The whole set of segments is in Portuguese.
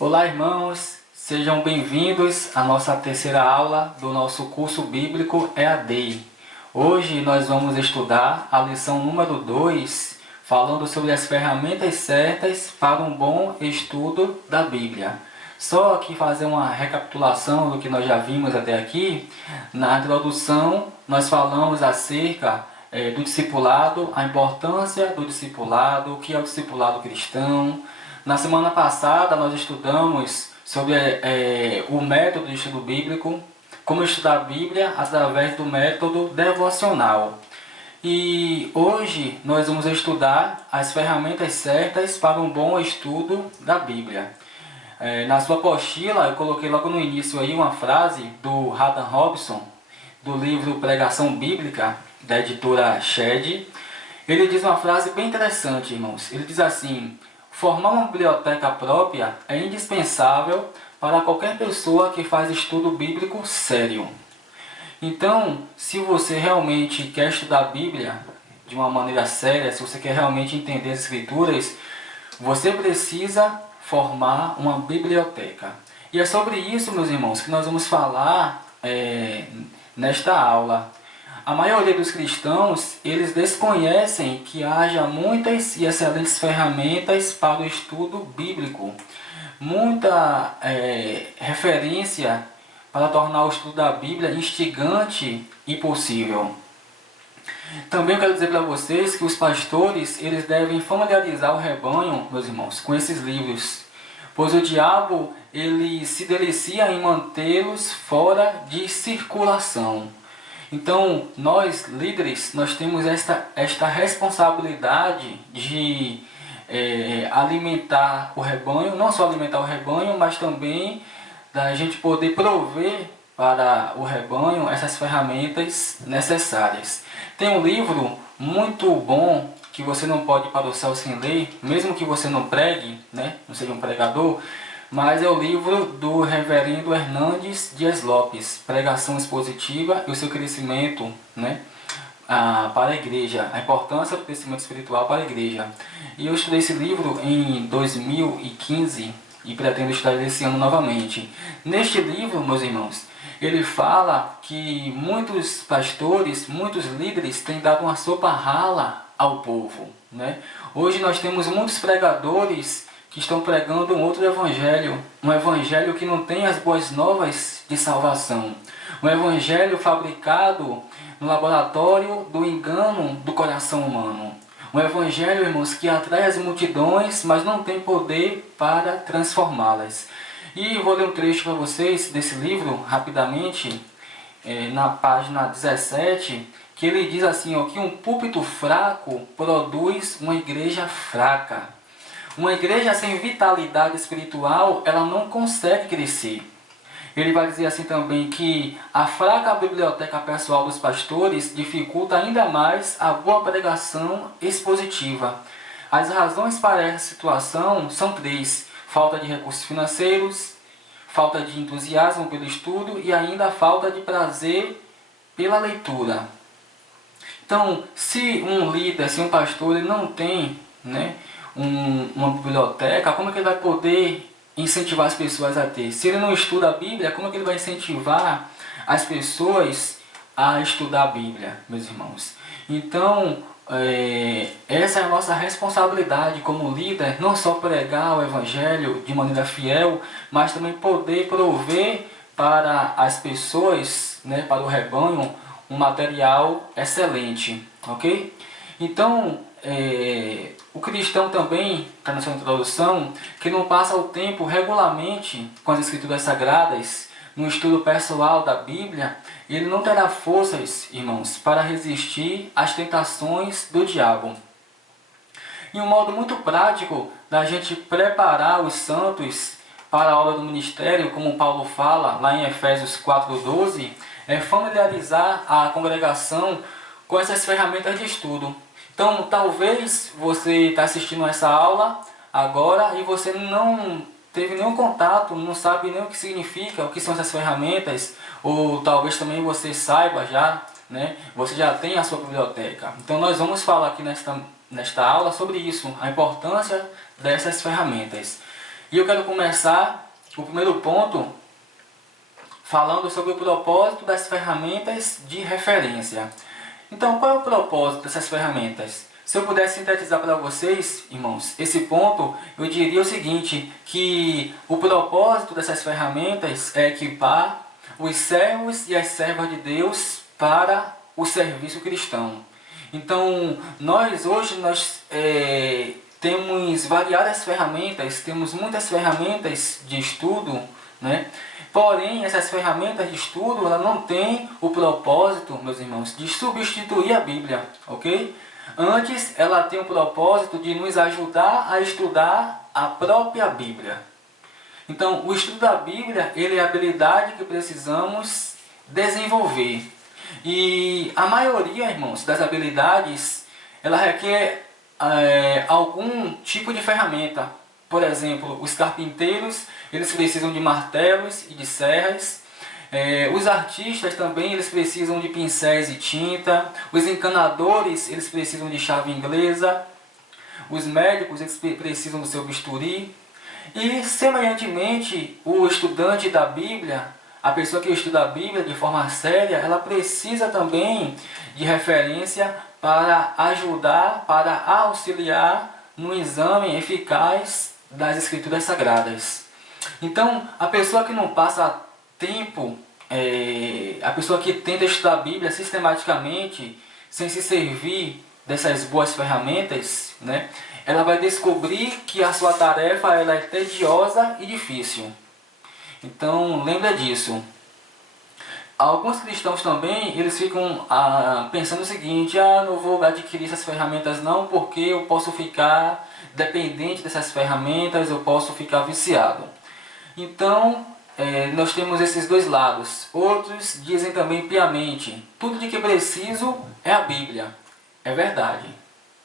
Olá, irmãos, sejam bem-vindos à nossa terceira aula do nosso curso bíblico EAD. Hoje nós vamos estudar a lição número 2, falando sobre as ferramentas certas para um bom estudo da Bíblia. Só aqui fazer uma recapitulação do que nós já vimos até aqui. Na introdução, nós falamos acerca do discipulado, a importância do discipulado, o que é o discipulado cristão. Na semana passada nós estudamos sobre o método de estudo bíblico, como estudar a Bíblia através do método devocional. E hoje nós vamos estudar as ferramentas certas para um bom estudo da Bíblia. Na sua apostila eu coloquei logo no início aí uma frase do Adam Robson, do livro Pregação Bíblica, da editora Shed. Ele diz uma frase bem interessante, irmãos. Ele diz assim: formar uma biblioteca própria é indispensável para qualquer pessoa que faz estudo bíblico sério. Então, se você realmente quer estudar a Bíblia de uma maneira séria, se você quer realmente entender as Escrituras, você precisa formar uma biblioteca. E é sobre isso, meus irmãos, que nós vamos falar nesta aula. A maioria dos cristãos, eles desconhecem que haja muitas e excelentes ferramentas para o estudo bíblico. Muita referência para tornar o estudo da Bíblia instigante e possível. Também eu quero dizer para vocês que os pastores, eles devem familiarizar o rebanho, meus irmãos, com esses livros. Pois o diabo, ele se delicia em mantê-los fora de circulação. Então, nós líderes, nós temos esta responsabilidade de alimentar o rebanho, não só alimentar o rebanho, mas também da gente poder prover para o rebanho essas ferramentas necessárias. Tem um livro muito bom que você não pode ir para o céu sem ler, mesmo que você não pregue, né, não seja um pregador, mas é o livro do reverendo Hernandes Dias Lopes, Pregação Expositiva e o seu crescimento, né, para a igreja, a importância do crescimento espiritual para a igreja. E eu estudei esse livro em 2015 e pretendo estudar esse ano novamente. Neste livro, meus irmãos, ele fala que muitos pastores, muitos líderes têm dado uma sopa rala ao povo, né? Hoje nós temos muitos pregadores que estão pregando um outro evangelho, um evangelho que não tem as boas novas de salvação, um evangelho fabricado no laboratório do engano do coração humano, um evangelho, irmãos, que atrai as multidões, mas não tem poder para transformá-las. E vou ler um trecho para vocês desse livro, rapidamente, na página 17, que ele diz assim, ó, que um púlpito fraco produz uma igreja fraca. Uma igreja sem vitalidade espiritual, ela não consegue crescer. Ele vai dizer assim também que a fraca biblioteca pessoal dos pastores dificulta ainda mais a boa pregação expositiva. As razões para essa situação são três: falta de recursos financeiros, falta de entusiasmo pelo estudo e ainda a falta de prazer pela leitura. Então, se um líder, se um pastor, ele não tem, né, uma biblioteca, como é que ele vai poder incentivar as pessoas a ter? Se ele não estuda a Bíblia, como é que ele vai incentivar as pessoas a estudar a Bíblia, meus irmãos? Então, essa é a nossa responsabilidade como líder, não só pregar o Evangelho de maneira fiel, mas também poder prover para as pessoas, né, para o rebanho, um material excelente, ok? Então, o cristão também, está na sua introdução, que não passa o tempo regularmente com as Escrituras Sagradas, no estudo pessoal da Bíblia, ele não terá forças, irmãos, para resistir às tentações do diabo. E um modo muito prático da gente preparar os santos para a obra do ministério, como Paulo fala lá em Efésios 4:12, é familiarizar a congregação com essas ferramentas de estudo. Então, talvez você está assistindo essa aula agora e você não teve nenhum contato, não sabe nem o que significa, o que são essas ferramentas, ou talvez também você saiba já, né? Você já tem a sua biblioteca. Então, nós vamos falar aqui nesta aula sobre isso, a importância dessas ferramentas. E eu quero começar o primeiro ponto falando sobre o propósito das ferramentas de referência. Então, qual é o propósito dessas ferramentas? Se eu pudesse sintetizar para vocês, irmãos, esse ponto, eu diria o seguinte, que o propósito dessas ferramentas é equipar os servos e as servas de Deus para o serviço cristão. Então, hoje temos variadas ferramentas, temos muitas ferramentas de estudo, né? Porém, essas ferramentas de estudo, ela não têm o propósito, meus irmãos, de substituir a Bíblia, ok? Antes, ela tem o propósito de nos ajudar a estudar a própria Bíblia. Então, o estudo da Bíblia, ele é a habilidade que precisamos desenvolver. E a maioria, irmãos, das habilidades, ela requer algum tipo de ferramenta. Por exemplo, os carpinteiros, eles precisam de martelos e de serras. Os artistas também, eles precisam de pincéis e tinta. Os encanadores, eles precisam de chave inglesa. Os médicos, eles precisam do seu bisturi. E, semelhantemente, o estudante da Bíblia, a pessoa que estuda a Bíblia de forma séria, ela precisa também de referência para ajudar, para auxiliar no exame eficaz das Escrituras Sagradas. Então, a pessoa que não passa tempo, a pessoa que tenta estudar a Bíblia sistematicamente, sem se servir dessas boas ferramentas, né, ela vai descobrir que a sua tarefa ela é tediosa e difícil. Então, lembra disso. Alguns cristãos também, eles ficam pensando o seguinte, não vou adquirir essas ferramentas não, porque eu posso ficar dependente dessas ferramentas, eu posso ficar viciado. Então, nós temos esses dois lados. Outros dizem também piamente, tudo de que preciso é a Bíblia. É verdade,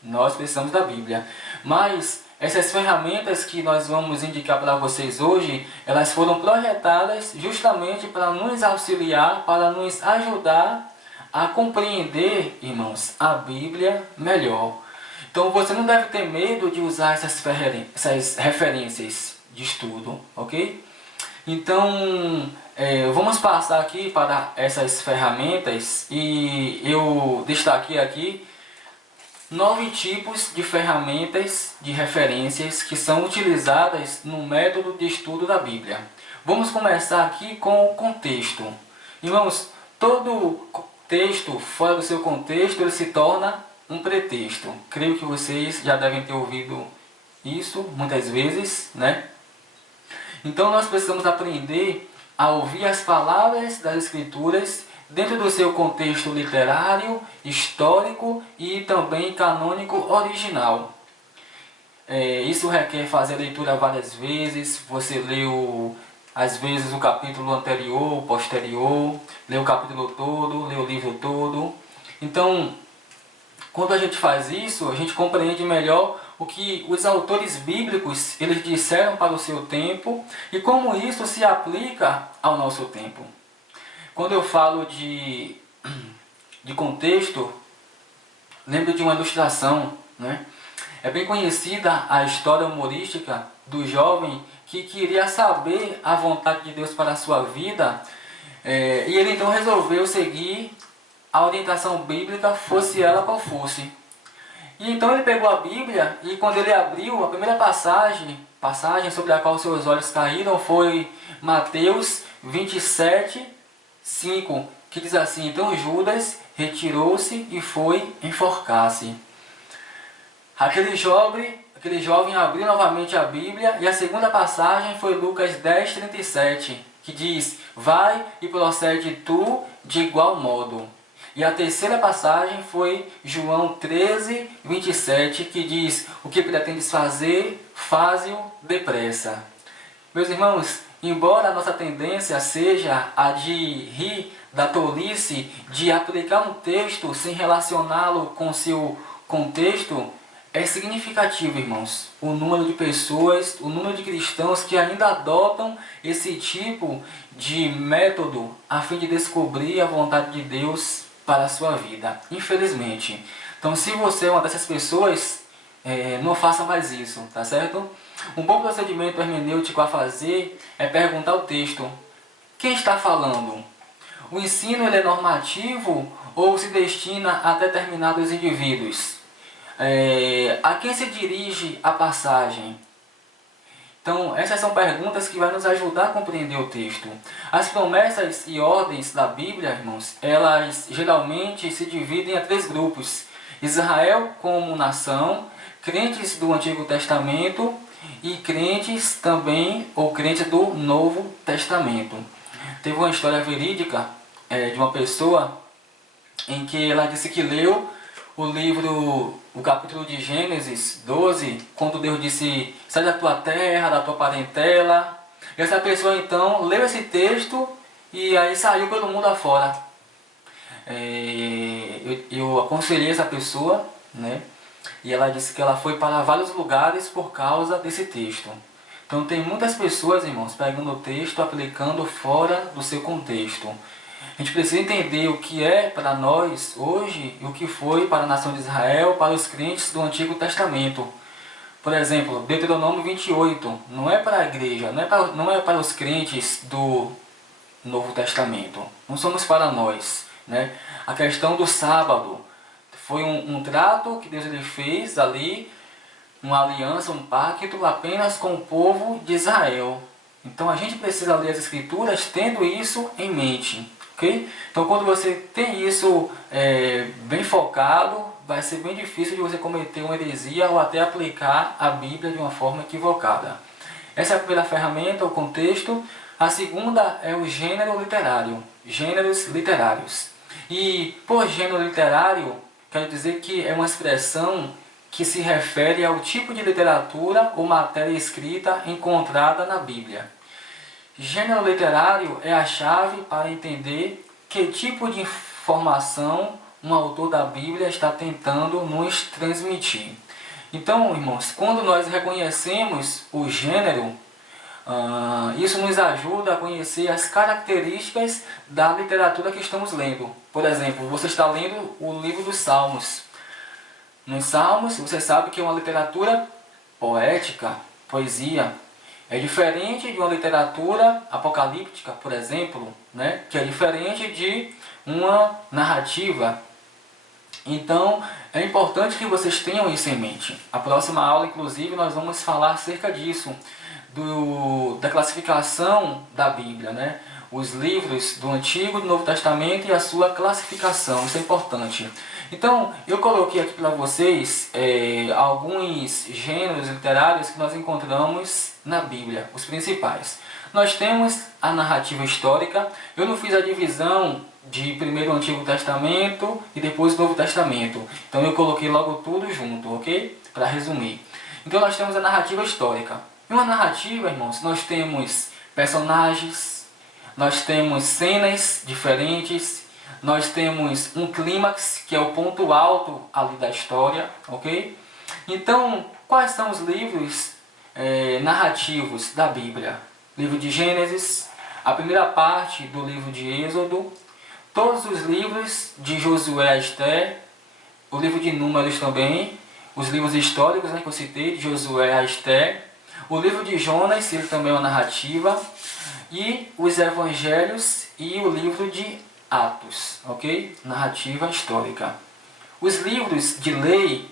nós precisamos da Bíblia. Mas essas ferramentas que nós vamos indicar para vocês hoje, elas foram projetadas justamente para nos auxiliar, para nos ajudar a compreender, irmãos, a Bíblia melhor. Então você não deve ter medo de usar essas referências de estudo, ok? Então, vamos passar aqui para essas ferramentas e eu destaquei aqui 9 tipos de ferramentas de referências que são utilizadas no método de estudo da Bíblia. Vamos começar aqui com o contexto. Irmãos, todo texto fora do seu contexto ele se torna um pretexto. Creio que vocês já devem ter ouvido isso muitas vezes, né? Então nós precisamos aprender a ouvir as palavras das Escrituras dentro do seu contexto literário, histórico e também canônico original. Isso requer fazer a leitura várias vezes, você leu às vezes o capítulo anterior, posterior, lê o capítulo todo, lê o livro todo. Então, quando a gente faz isso, a gente compreende melhor o que os autores bíblicos eles disseram para o seu tempo e como isso se aplica ao nosso tempo. Quando eu falo de contexto, lembro de uma ilustração, né? É bem conhecida a história humorística do jovem que queria saber a vontade de Deus para a sua vida, e ele então resolveu seguir a orientação bíblica, fosse ela qual fosse. E então ele pegou a Bíblia e quando ele abriu, a primeira passagem sobre a qual seus olhos caíram foi Mateus 27, 5, que diz assim, então Judas retirou-se e foi enforcar-se. Aquele jovem abriu novamente a Bíblia e a segunda passagem foi Lucas 10, 37, que diz, vai e procede tu de igual modo. E a terceira passagem foi João 13, 27, que diz, o que pretendes fazer, faze-o depressa. Meus irmãos, embora a nossa tendência seja a de rir da tolice, de aplicar um texto sem relacioná-lo com seu contexto, é significativo, irmãos, o número de pessoas, o número de cristãos que ainda adotam esse tipo de método a fim de descobrir a vontade de Deus para a sua vida, infelizmente. Então, se você é uma dessas pessoas, não faça mais isso, tá certo? Um bom procedimento hermenêutico a fazer é perguntar ao texto: quem está falando? O ensino ele é normativo ou se destina a determinados indivíduos? A quem se dirige a passagem? Então, essas são perguntas que vão nos ajudar a compreender o texto. As promessas e ordens da Bíblia, irmãos, elas geralmente se dividem em 3 grupos. Israel como nação, crentes do Antigo Testamento e crentes também, ou crentes do Novo Testamento. Teve uma história verídica de uma pessoa em que ela disse que leu o capítulo de Gênesis 12, quando Deus disse: sai da tua terra, da tua parentela. E essa pessoa então leu esse texto e aí saiu pelo mundo afora. Eu aconselhei essa pessoa, né? E ela disse que ela foi para vários lugares por causa desse texto. Então tem muitas pessoas, irmãos, pegando o texto, aplicando fora do seu contexto. A gente precisa entender o que é para nós hoje e o que foi para a nação de Israel, para os crentes do Antigo Testamento. Por exemplo, Deuteronômio 28, não é para a igreja, não é para os crentes do Novo Testamento. Não somos para nós, né? A questão do sábado foi um trato que Deus ele fez ali, uma aliança, um pacto apenas com o povo de Israel. Então a gente precisa ler as Escrituras tendo isso em mente. Okay? Então quando você tem isso bem focado, vai ser bem difícil de você cometer uma heresia ou até aplicar a Bíblia de uma forma equivocada. Essa é a primeira ferramenta, o contexto. A segunda é o gênero literário, gêneros literários. E por gênero literário, quero dizer que é uma expressão que se refere ao tipo de literatura ou matéria escrita encontrada na Bíblia. Gênero literário é a chave para entender que tipo de informação um autor da Bíblia está tentando nos transmitir. Então, irmãos, quando nós reconhecemos o gênero, isso nos ajuda a conhecer as características da literatura que estamos lendo. Por exemplo, você está lendo o livro dos Salmos. Nos Salmos, você sabe que é uma literatura poética, poesia. É diferente de uma literatura apocalíptica, por exemplo, né? Que é diferente de uma narrativa. Então, é importante que vocês tenham isso em mente. A próxima aula, inclusive, nós vamos falar acerca disso, da classificação da Bíblia, né? Os livros do Antigo e do Novo Testamento e a sua classificação, isso é importante. Então, eu coloquei aqui para vocês alguns gêneros literários que nós encontramos na Bíblia, os principais. Nós temos a narrativa histórica. Eu não fiz a divisão de primeiro o Antigo Testamento e depois o Novo Testamento. Então eu coloquei logo tudo junto, ok? Para resumir. Então nós temos a narrativa histórica. Em uma narrativa, irmãos, nós temos personagens, nós temos cenas diferentes, nós temos um clímax, que é o ponto alto ali da história, ok? Então, quais são os livros narrativos da Bíblia? Livro de Gênesis, a primeira parte do livro de Êxodo, todos os livros de Josué a Esther, o livro de Números também, os livros históricos, né, que eu citei, de Josué a Esther, o livro de Jonas, ele também é uma narrativa, e os Evangelhos e o livro de Atos, ok? Narrativa histórica. Os livros de lei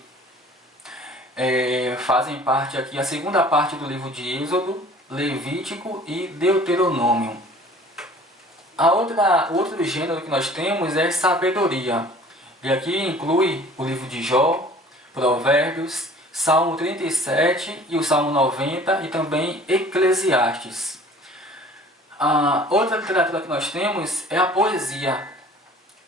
fazem parte aqui, a segunda parte do livro de Êxodo, Levítico e Deuteronômio. Outro gênero que nós temos é sabedoria. E aqui inclui o livro de Jó, Provérbios, Salmo 37 e o Salmo 90 e também Eclesiastes. A outra literatura que nós temos é a poesia.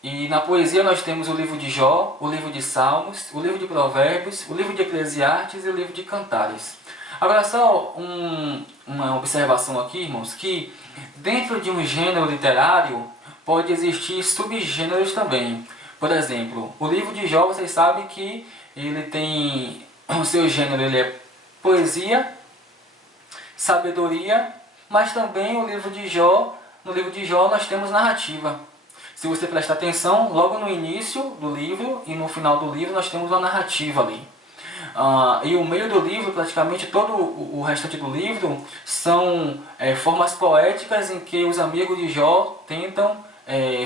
E na poesia nós temos o livro de Jó, o livro de Salmos, o livro de Provérbios, o livro de Eclesiastes e o livro de Cantares. Agora só uma observação aqui, irmãos, que dentro de um gênero literário pode existir subgêneros também. Por exemplo, o livro de Jó, vocês sabem que ele tem o seu gênero, ele é poesia, sabedoria, mas também o livro de Jó, no livro de Jó nós temos narrativa. Se você prestar atenção, logo no início do livro e no final do livro nós temos uma narrativa ali. E o meio do livro, praticamente todo o restante do livro, são formas poéticas em que os amigos de Jó tentam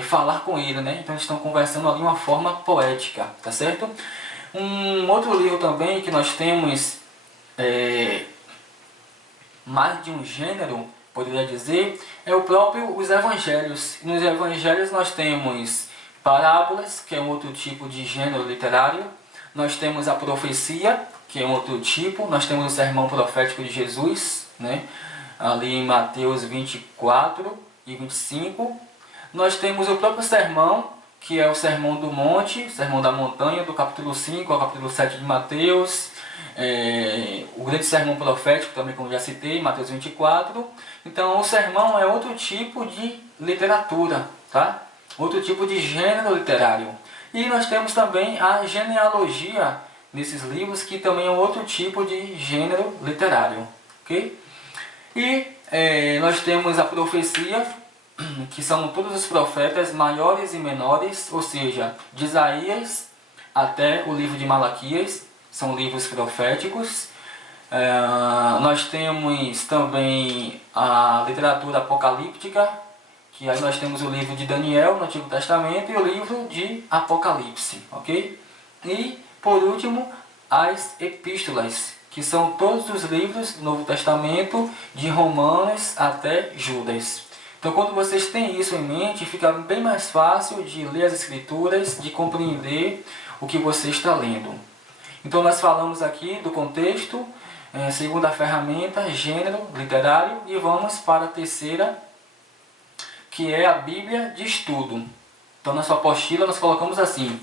falar com ele, né? Então eles estão conversando ali uma forma poética, tá certo? Um outro livro também que nós temos mais de um gênero, poderia dizer, é o próprio os evangelhos. Nos evangelhos nós temos parábolas, que é um outro tipo de gênero literário. Nós temos a profecia, que é um outro tipo. Nós temos o sermão profético de Jesus, né? Ali em Mateus 24 e 25. Nós temos o próprio sermão, que é o sermão do monte, sermão da montanha, do capítulo 5 ao capítulo 7 de Mateus. O grande sermão profético também, como já citei, Mateus 24. Então o sermão é outro tipo de literatura, tá? Outro tipo de gênero literário. E nós temos também a genealogia nesses livros, que também é outro tipo de gênero literário, ok? E nós temos a profecia, que são todos os profetas maiores e menores, ou seja, de Isaías até o livro de Malaquias, são livros proféticos. Nós temos também a literatura apocalíptica, que aí nós temos o livro de Daniel no Antigo Testamento e o livro de Apocalipse, ok? E, por último, as epístolas, que são todos os livros do Novo Testamento, de Romanos até Judas. Então, quando vocês têm isso em mente, fica bem mais fácil de ler as Escrituras, de compreender o que você está lendo. Então, nós falamos aqui do contexto, segunda ferramenta, gênero literário, e vamos para a terceira, que é a Bíblia de estudo. Então, na sua apostila, nós colocamos assim,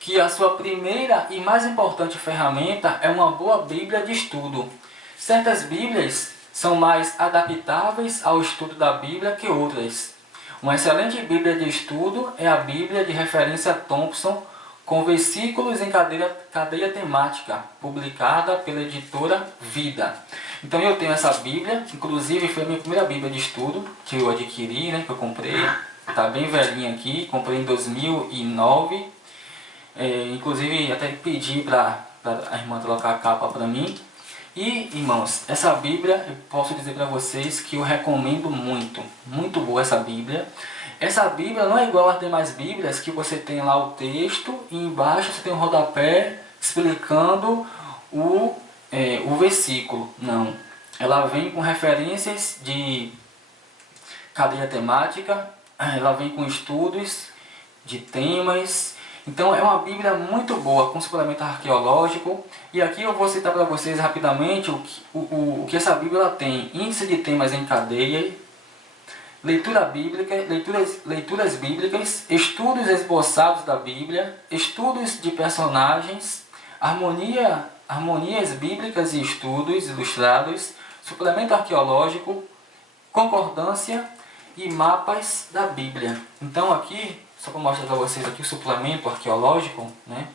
que a sua primeira e mais importante ferramenta é uma boa Bíblia de estudo. Certas Bíblias são mais adaptáveis ao estudo da Bíblia que outras. Uma excelente Bíblia de estudo é a Bíblia de referência Thompson, com versículos em cadeia temática, publicada pela editora Vida. Então eu tenho essa Bíblia, inclusive foi a minha primeira Bíblia de estudo que eu adquiri, né, que eu comprei. Está bem velhinha aqui, comprei em 2009. Inclusive até pedi para a irmã colocar a capa para mim. E, irmãos, essa Bíblia, eu posso dizer para vocês que eu recomendo muito. Muito boa essa Bíblia. Essa Bíblia não é igual às demais Bíblias, que você tem lá o texto e embaixo você tem um rodapé explicando o versículo. Não. Ela vem com referências de cadeia temática, ela vem com estudos de temas. Então é uma Bíblia muito boa, com suplemento arqueológico. E aqui eu vou citar para vocês rapidamente o que essa Bíblia tem. Índice de temas em cadeia, leitura bíblica, leituras bíblicas, estudos esboçados da Bíblia, estudos de personagens, harmonias bíblicas e estudos ilustrados, suplemento arqueológico, concordância e mapas da Bíblia. Então aqui, só para mostrar para vocês aqui o suplemento arqueológico, né,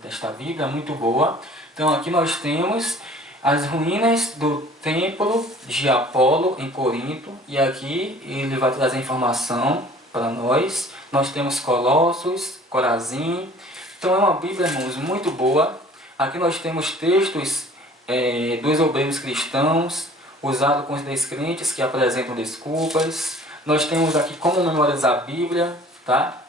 desta Bíblia, muito boa. Então aqui nós temos as ruínas do templo de Apolo em Corinto, e aqui ele vai trazer informação para nós. Nós temos Colossos, Corazim. Então é uma Bíblia, irmãos, muito boa. Aqui nós temos textos dos obreiros cristãos, usado com os descrentes que apresentam desculpas. Nós temos aqui como memorizar a Bíblia, tá?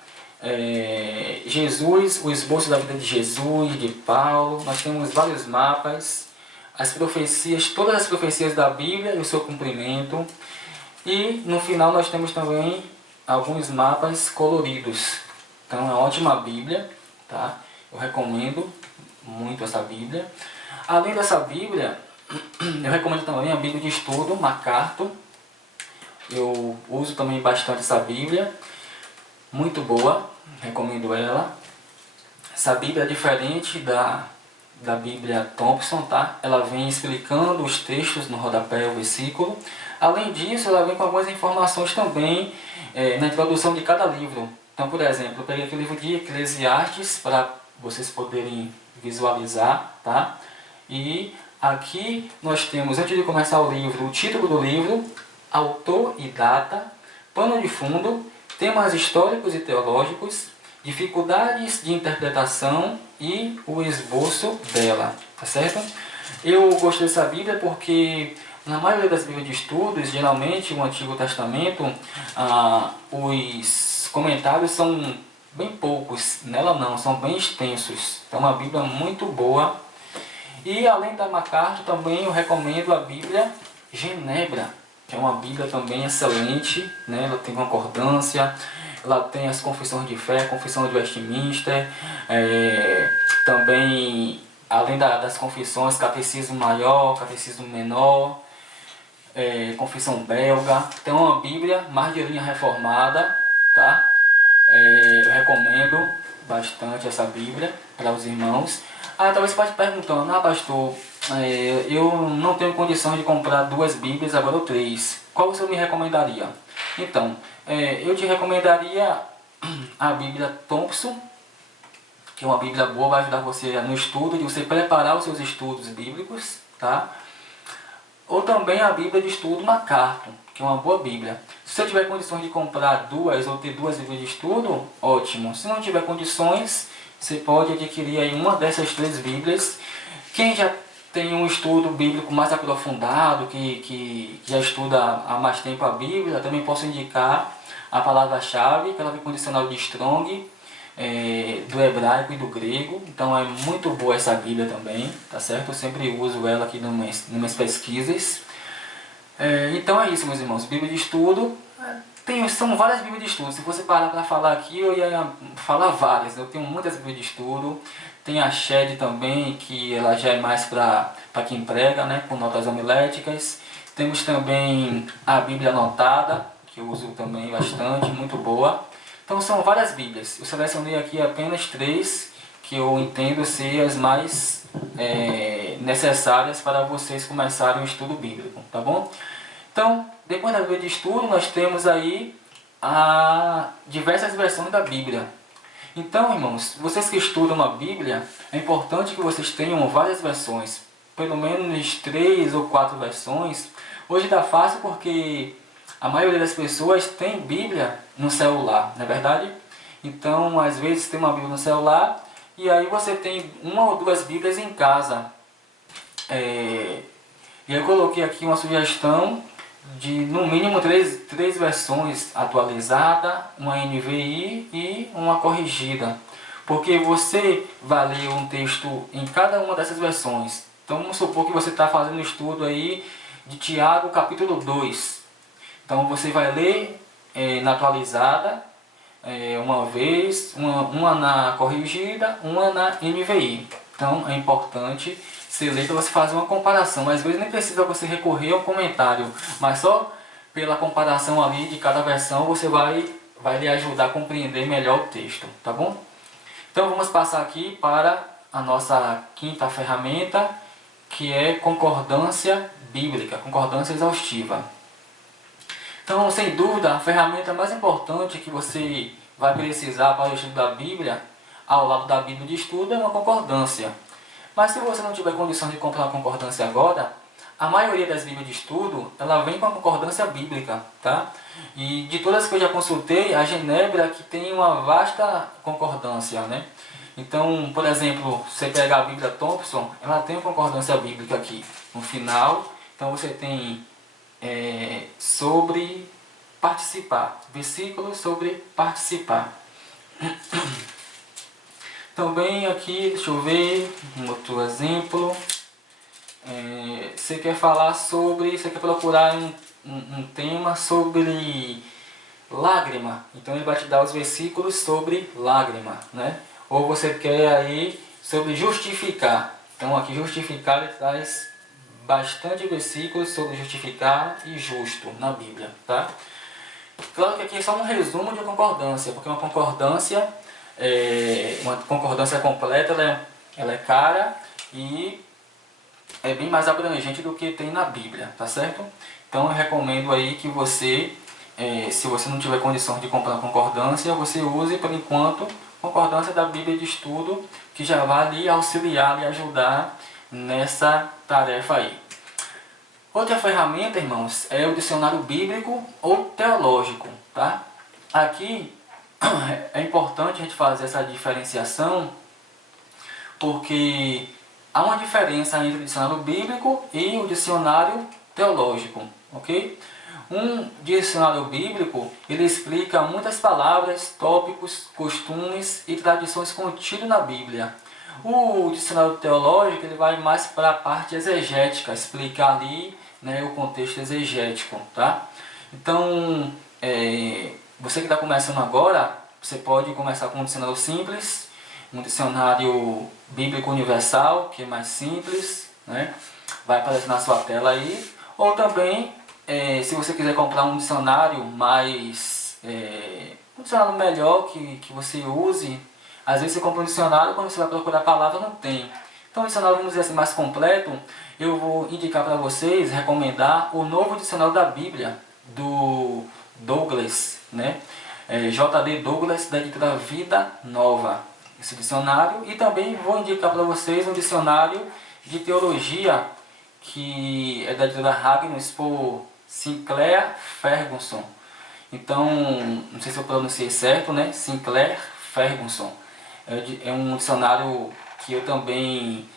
Jesus, o esboço da vida de Jesus, de Paulo. Nós temos vários mapas, as profecias, todas as profecias da Bíblia e o seu cumprimento. E no final nós temos também alguns mapas coloridos. Então é uma ótima Bíblia, tá? Eu recomendo muito essa Bíblia. Além dessa Bíblia, eu recomendo também a Bíblia de estudo, MacArthur. Eu uso também bastante essa Bíblia, muito boa, recomendo ela. Essa Bíblia é diferente da Bíblia Thompson, tá? Ela vem explicando os textos no rodapé, o versículo. Além disso, ela vem com algumas informações também na introdução de cada livro. Então, por exemplo, eu peguei aqui o livro de Eclesiastes para vocês poderem visualizar, tá? E aqui nós temos, antes de começar o livro, o título do livro, autor e data, pano de fundo, temas históricos e teológicos, dificuldades de interpretação e o esboço dela, tá certo? Eu gostei dessa Bíblia porque na maioria das Bíblias de estudos, geralmente o Antigo Testamento, os comentários são bem poucos, nela não, são bem extensos. Então é uma Bíblia muito boa. E além da MacArthur também eu recomendo a Bíblia Genebra, que é uma Bíblia também excelente, né? Ela tem concordância, ela tem as confissões de fé, confissão de Westminster, também além das confissões, catecismo maior, catecismo menor, confissão belga. Então uma Bíblia mais de linha reformada, tá? Eu recomendo bastante essa Bíblia para os irmãos. Talvez você pode estar perguntando, pastor, eu não tenho condições de comprar 2 Bíblias, agora ou 3. Qual você me recomendaria? Então, eu te recomendaria a Bíblia Thompson, que é uma Bíblia boa, vai ajudar você no estudo, de você preparar os seus estudos bíblicos, tá? Ou também a Bíblia de estudo MacArthur, que é uma boa Bíblia. Se você tiver condições de comprar 2 ou ter 2 Bíblias de estudo, ótimo. Se não tiver condições, você pode adquirir aí uma dessas 3 Bíblias. Quem já tem um estudo bíblico mais aprofundado, que já estuda há mais tempo a Bíblia, também posso indicar a palavra-chave, que ela vem com o dicionário de Strong, do hebraico e do grego. Então é muito boa essa Bíblia também, tá certo? Eu sempre uso ela aqui nas minhas pesquisas. Então é isso, meus irmãos. Bíblia de estudo, são várias Bíblias de estudo. Se você parar para falar aqui, eu ia falar várias. Eu tenho muitas Bíblias de estudo. Tem a Shed também, que ela já é mais para quem prega, né, com notas homiléticas. Temos também a Bíblia anotada, que eu uso também bastante, muito boa. Então são várias Bíblias. Eu selecionei aqui apenas 3 que eu entendo ser as mais necessárias para vocês começarem o estudo bíblico, tá bom? Então, depois da Bíblia de estudo, nós temos aí diversas versões da Bíblia. Então, irmãos, vocês que estudam a Bíblia, é importante que vocês tenham várias versões, pelo menos 3 ou 4 versões. Hoje dá fácil porque a maioria das pessoas tem Bíblia no celular, não é verdade? Então, às vezes tem uma Bíblia no celular e aí você tem 1 ou 2 Bíblias em casa. E eu coloquei aqui uma sugestão de no mínimo 3 versões: atualizada, uma NVI e uma corrigida. Porque você vai ler um texto em cada uma dessas versões. Então vamos supor que você está fazendo estudo aí de Tiago capítulo 2. Então você vai ler na atualizada uma vez, uma na corrigida, uma na NVI. Então é importante você ler para você fazer uma comparação. Às vezes nem precisa você recorrer ao comentário, mas só pela comparação ali de cada versão você vai lhe ajudar a compreender melhor o texto, tá bom? Então vamos passar aqui para a nossa 5ª ferramenta, que é concordância bíblica, concordância exaustiva. Então, sem dúvida, a ferramenta mais importante que você vai precisar para o estudo da Bíblia, ao lado da Bíblia de estudo, é uma concordância. Mas se você não tiver condição de comprar uma concordância agora, a maioria das Bíblias de estudo, ela vem com a concordância bíblica, tá? E de todas que eu já consultei, a Genebra que tem uma vasta concordância, né? Então, por exemplo, você pegar a Bíblia Thompson, ela tem uma concordância bíblica aqui no final. Então você tem sobre participar, versículos sobre participar. Também aqui, deixa eu ver, um outro exemplo. Você quer falar sobre, você quer procurar um tema sobre lágrima, então ele vai te dar os versículos sobre lágrima, né? Ou você quer aí sobre justificar, então aqui justificar ele traz bastante versículos sobre justificar e justo na Bíblia, tá? Claro que aqui é só um resumo de concordância, porque uma concordância completa, ela é cara e é bem mais abrangente do que tem na Bíblia, tá certo? Então eu recomendo aí que você, se você não tiver condição de comprar concordância, você use por enquanto concordância da Bíblia de estudo, que já vai lhe auxiliar e ajudar nessa tarefa aí. Outra ferramenta, irmãos, é o dicionário bíblico ou teológico, tá? Aqui é importante a gente fazer essa diferenciação, porque há uma diferença entre o dicionário bíblico e o dicionário teológico, ok? Um dicionário bíblico, ele explica muitas palavras, tópicos, costumes e tradições contidas na Bíblia. O dicionário teológico, ele vai mais para a parte exegética, explicar ali, né, o contexto exegético, tá? Então, você que está começando agora, você pode começar com um dicionário simples, um dicionário bíblico universal, que é mais simples, né? Vai aparecer na sua tela aí. Ou também, se você quiser comprar um dicionário mais, um dicionário melhor que você use, às vezes você compra um dicionário, quando você vai procurar a palavra não tem. Então, um dicionário, vamos dizer assim, mais completo, eu vou indicar para vocês, recomendar o novo dicionário da Bíblia, do Douglas, né? J.D. Douglas, da editora Vida Nova, esse dicionário. E também vou indicar para vocês um dicionário de teologia, que é da editora Hagnus, por Sinclair Ferguson. Então, não sei se eu pronunciei certo, né? Sinclair Ferguson. É um dicionário que eu também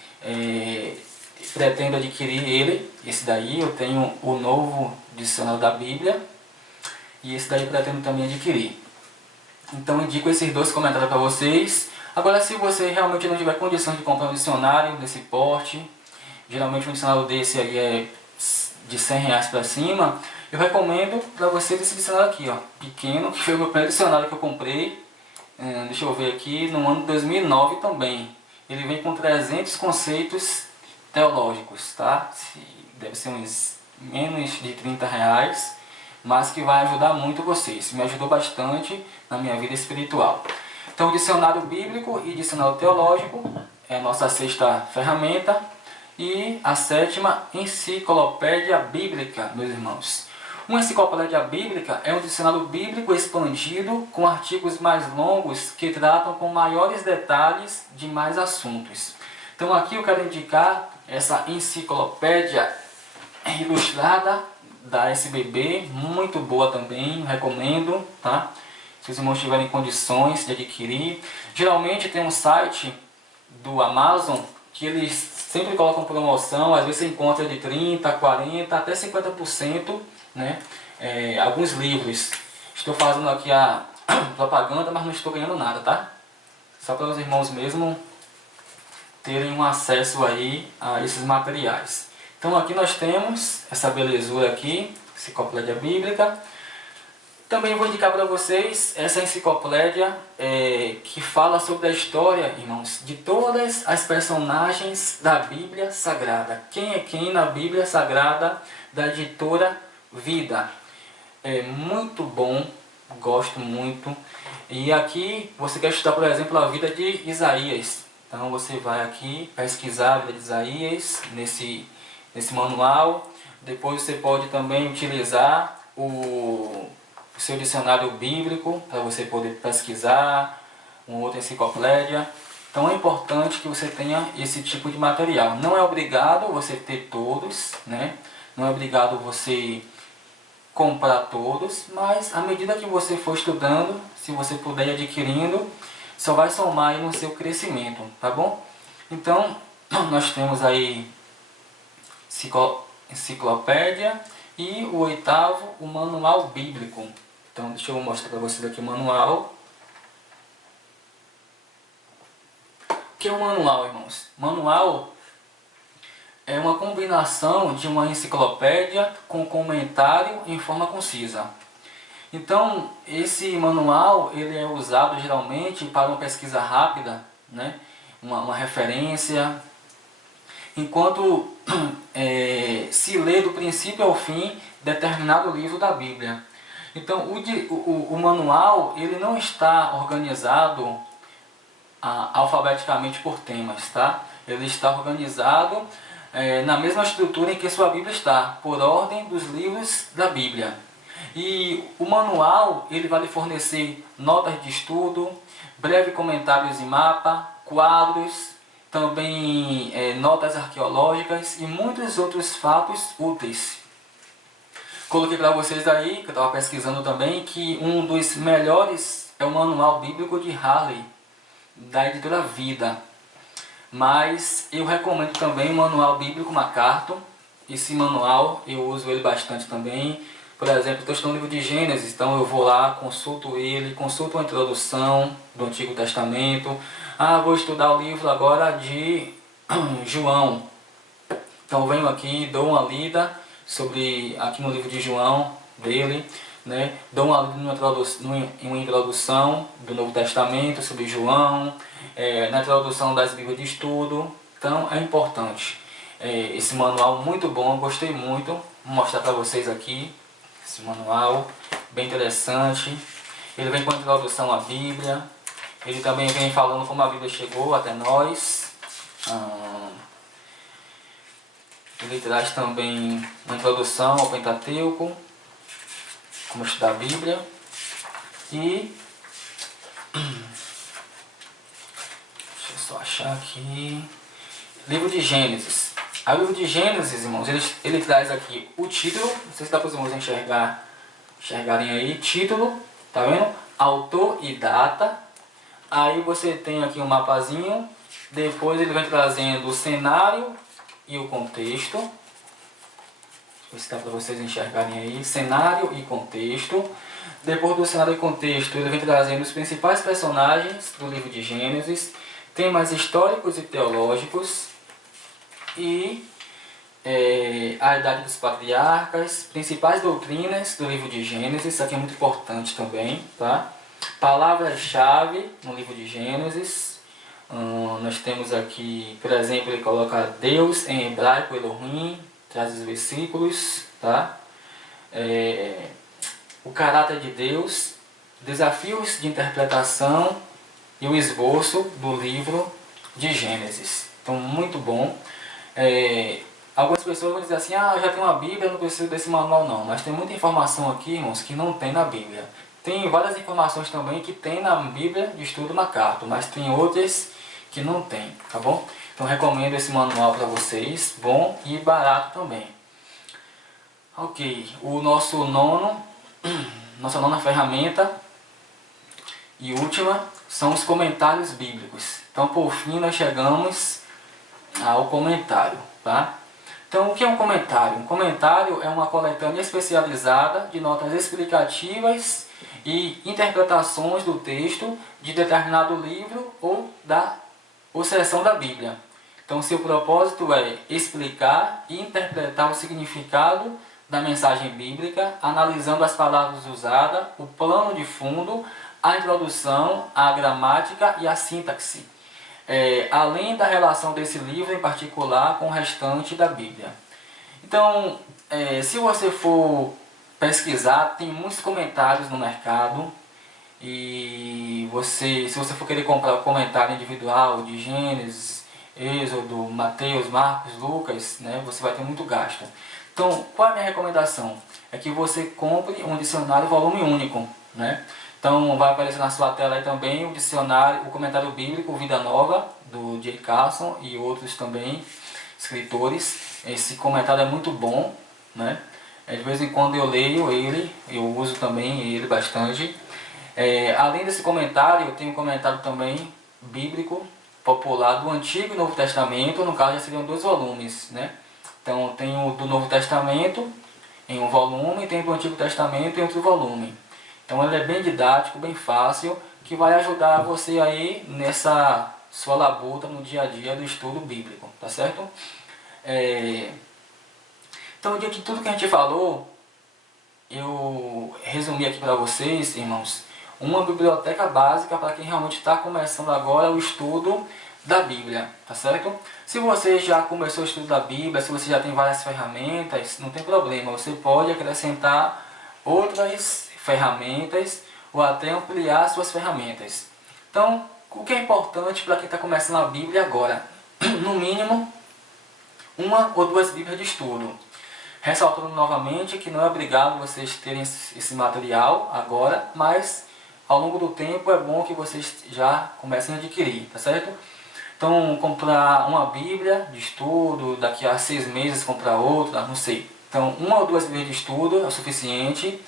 pretendo adquirir ele. Esse daí, eu tenho o novo dicionário da Bíblia, e esse daí eu pretendo também adquirir. Então, indico esses dois comentários para vocês. Agora, se você realmente não tiver condição de comprar um dicionário desse porte, geralmente um dicionário desse aí é de R$100 para cima, eu recomendo para vocês esse dicionário aqui, ó, pequeno, que foi o meu primeiro dicionário que eu comprei. Deixa eu ver aqui, no ano de 2009 também. Ele vem com 300 conceitos teológicos, tá? Deve ser uns menos de R$30, mas que vai ajudar muito vocês. Me ajudou bastante na minha vida espiritual. Então, o dicionário bíblico e dicionário teológico é a nossa sexta ferramenta. E a sétima, enciclopédia bíblica, meus irmãos. Uma enciclopédia bíblica é um dicionário bíblico expandido com artigos mais longos que tratam com maiores detalhes de mais assuntos. Então aqui eu quero indicar essa enciclopédia ilustrada da SBB, muito boa também, recomendo, tá? Se os irmãos tiverem condições de adquirir. Geralmente tem um site do Amazon que eles sempre colocam promoção, às vezes você encontra de 30%, 40%, até 50%, né? Alguns livros. Estou fazendo aqui a propaganda, mas não estou ganhando nada, tá? Só para os irmãos mesmo terem um acesso aí a esses materiais. Então aqui nós temos essa belezura aqui, enciclopédia bíblica. Também vou indicar para vocês essa enciclopédia que fala sobre a história, irmãos, de todas as personagens da Bíblia Sagrada. Quem é quem na Bíblia Sagrada, da editora Vida. É muito bom, gosto muito. E aqui você quer estudar, por exemplo, a vida de Isaías. Então você vai aqui pesquisar a vida de Isaías nesse manual. Depois você pode também utilizar o seu dicionário bíblico para você poder pesquisar, uma outra enciclopédia. Então é importante que você tenha esse tipo de material. Não é obrigado você ter todos, né? Não é obrigado você comprar todos, mas à medida que você for estudando, se você puder ir adquirindo, só vai somar aí no seu crescimento, tá bom? Então, nós temos aí enciclopédia e o oitavo, o manual bíblico. Então, deixa eu mostrar para vocês aqui o manual. O que é um manual, irmãos? Manual é uma combinação de uma enciclopédia com comentário em forma concisa. Então, esse manual ele é usado geralmente para uma pesquisa rápida, né? Uma referência, enquanto se lê do princípio ao fim determinado livro da Bíblia. Então, o manual ele não está organizado alfabeticamente por temas, tá? Ele está organizado na mesma estrutura em que sua Bíblia está, por ordem dos livros da Bíblia. E o manual ele vai lhe fornecer notas de estudo, breves comentários e mapa, quadros, também notas arqueológicas e muitos outros fatos úteis. Coloquei para vocês aí, que eu estava pesquisando também, que um dos melhores é o Manual Bíblico de Halley, da editora Vida. Mas eu recomendo também o Manual Bíblico MacArthur. Esse manual eu uso ele bastante também. Por exemplo, estou estudando o livro de Gênesis, então eu vou lá, consulto ele, consulto a introdução do Antigo Testamento. Ah, vou estudar o livro agora de João. Então eu venho aqui, dou uma lida sobre, aqui no livro de João, dele, né? Dou uma lida numa introdução do Novo Testamento sobre João, na introdução das Bíblias de estudo. Então é importante. Esse manual muito bom, gostei muito. Vou mostrar para vocês aqui esse manual, bem interessante. Ele vem com a introdução à Bíblia. Ele também vem falando como a Bíblia chegou até nós. Ele traz também uma introdução ao Pentateuco, como estudar a Bíblia. E deixa eu só achar aqui. Livro de Gênesis. O livro de Gênesis, irmãos, ele traz aqui o título. Não sei se dá para os irmãos enxergarem aí. Título, tá vendo? Autor e data. Aí você tem aqui um mapazinho. Depois ele vem trazendo o cenário e o contexto. Ver se dá para vocês enxergarem aí. Cenário e contexto. Depois do cenário e contexto, ele vem trazendo os principais personagens do livro de Gênesis, temas históricos e teológicos, e a idade dos patriarcas, principais doutrinas do livro de Gênesis. Isso aqui é muito importante também, tá? Palavras-chave no livro de Gênesis. Nós temos aqui, por exemplo, ele coloca Deus em hebraico, Elohim, traz os versículos, tá? O caráter de Deus, desafios de interpretação e o esboço do livro de Gênesis. Então, muito bom. Algumas pessoas vão dizer assim, eu já tenho uma Bíblia, não preciso desse manual não. Mas tem muita informação aqui, irmãos, que não tem na Bíblia. Tem várias informações também que tem na Bíblia de Estudo MacArthur, mas tem outras que não tem, tá bom? Então recomendo esse manual para vocês, bom e barato também. Ok, nossa nona ferramenta e última são os comentários bíblicos. Então por fim nós chegamos ao comentário, tá? Então o que é um comentário? Um comentário é uma coletânea especializada de notas explicativas e interpretações do texto de determinado livro ou seção da Bíblia. Então seu propósito é explicar e interpretar o significado da mensagem bíblica, analisando as palavras usadas, o plano de fundo, a introdução, a gramática e a sintaxe, além da relação desse livro em particular com o restante da Bíblia. Então, se você for pesquisar, tem muitos comentários no mercado, e se você for querer comprar o comentário individual de Gênesis, Êxodo, Mateus, Marcos, Lucas, né, você vai ter muito gasto. Então, qual é a minha recomendação? É que você compre um dicionário volume único, né? Então, vai aparecer na sua tela aí também o dicionário, o comentário bíblico Vida Nova, do J. Carson e outros também, escritores. Esse comentário é muito bom, né? De vez em quando eu leio ele, eu uso também ele bastante. Além desse comentário, eu tenho um comentário também bíblico popular do Antigo e Novo Testamento. No caso já seriam 2 volumes, né? Então tem o do Novo Testamento em um volume e tem do Antigo Testamento em outro volume. Então ele é bem didático, bem fácil, que vai ajudar você aí nessa sua labuta no dia a dia do estudo bíblico, tá certo? Então, diante de tudo que a gente falou, eu resumi aqui para vocês, irmãos, uma biblioteca básica para quem realmente está começando agora o estudo da Bíblia, tá certo? Se você já começou o estudo da Bíblia, se você já tem várias ferramentas, não tem problema, você pode acrescentar outras ferramentas ou até ampliar suas ferramentas. Então, o que é importante para quem está começando a Bíblia agora? No mínimo, 1 ou 2 Bíblias de estudo. Ressaltando novamente que não é obrigado vocês terem esse material agora, mas ao longo do tempo é bom que vocês já comecem a adquirir, tá certo? Então, comprar uma Bíblia de estudo, daqui a 6 meses comprar outra, não sei. Então, 1 ou 2 Bíblias de estudo é o suficiente.